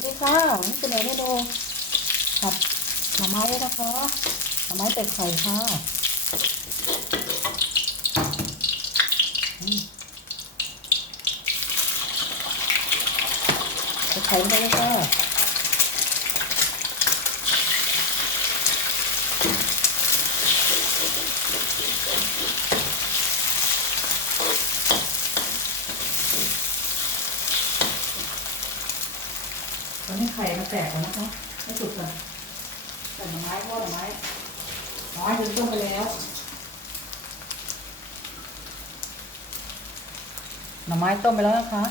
สดีค่ะนี่เป็นเมนูผัดหน่อไม้นะคะหน่อไม้เป็ดไข่ค่ะเป็ดไข่ไปเลยค่ะ อนนี้ไข่มาแตกแล้วนะคะให้สุกก่อนใส่หน่อไม้ทอดหน่อไม้หน่อไม้ถึงต้มไปแล้วหน่อไม้ต้มไปแล้วนะคะ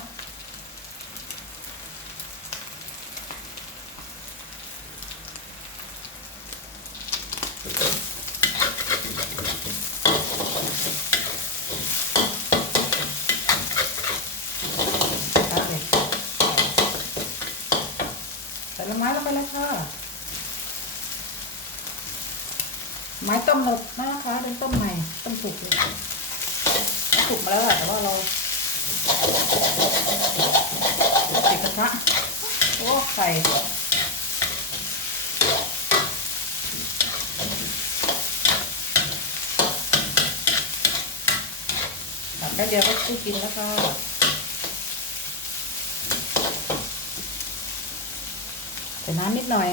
ครับเลยใส่ละไม้ลงไปเลยค่ะ ไม้ต้มเรานะคะเป็นต้มใหม่ ต้มสุกเลยสุกมาแล้วแหละแต่ว่าเราติดกระทะโอ้ไข่ตัดแค่เดียวก็กินแล้วค่ะ ใส่น้ำนิดหน่อย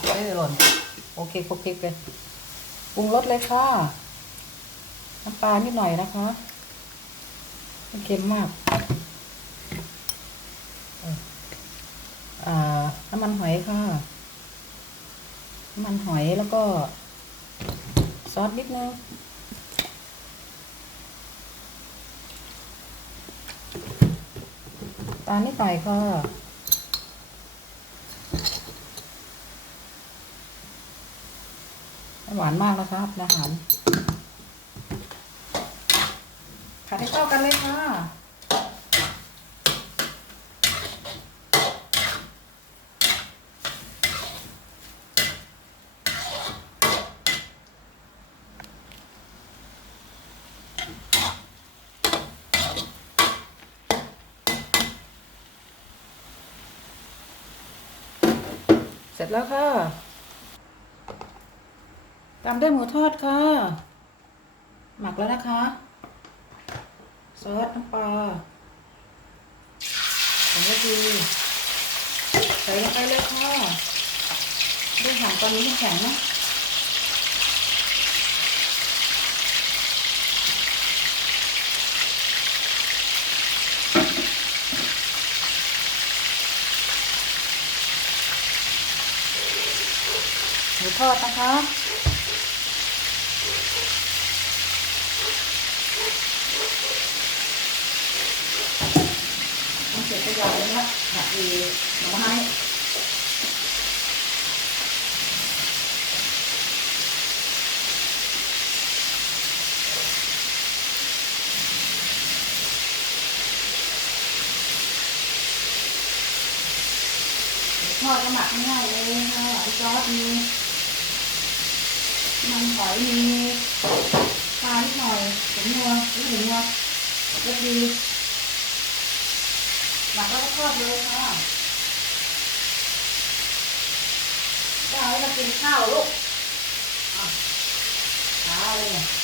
ไม่ได้หล่นโอเคโอเคเลยปรุงรสเลยค่ะ น้ำปลานิดหน่อยนะคะไม่เค็มมากน้ำมันหอยค่ะ น้ำมันหอยแล้วก็ซอสนิดนึง ตาลนิดหน่อยค่ะไม่หวานมากนะครับอาหารผัดให้เข้ากันเลยค่ะ ร็จแล้วค่ะตามด้วยหมูทอดค่ะ หมักแล้วนะคะซอสน้ำปลาผงกะทิใส่ลงไปเลยค่ะด้วยหางตอนนี้แข็งนะ หมูทอดนะคะต้องเสร็จตัวอย่างนะผัดดีหน่อไม้ทอดก็หมักง่ายเลยค่ะซอสมีมันหอยมีปลานิดห น่อยถึงนัวถึงหัวรสดีหมักแล้วก็ทอดเลยค่ะจะเอาไว้มากินข้าวลูกอะข้าวเลยเนี่ย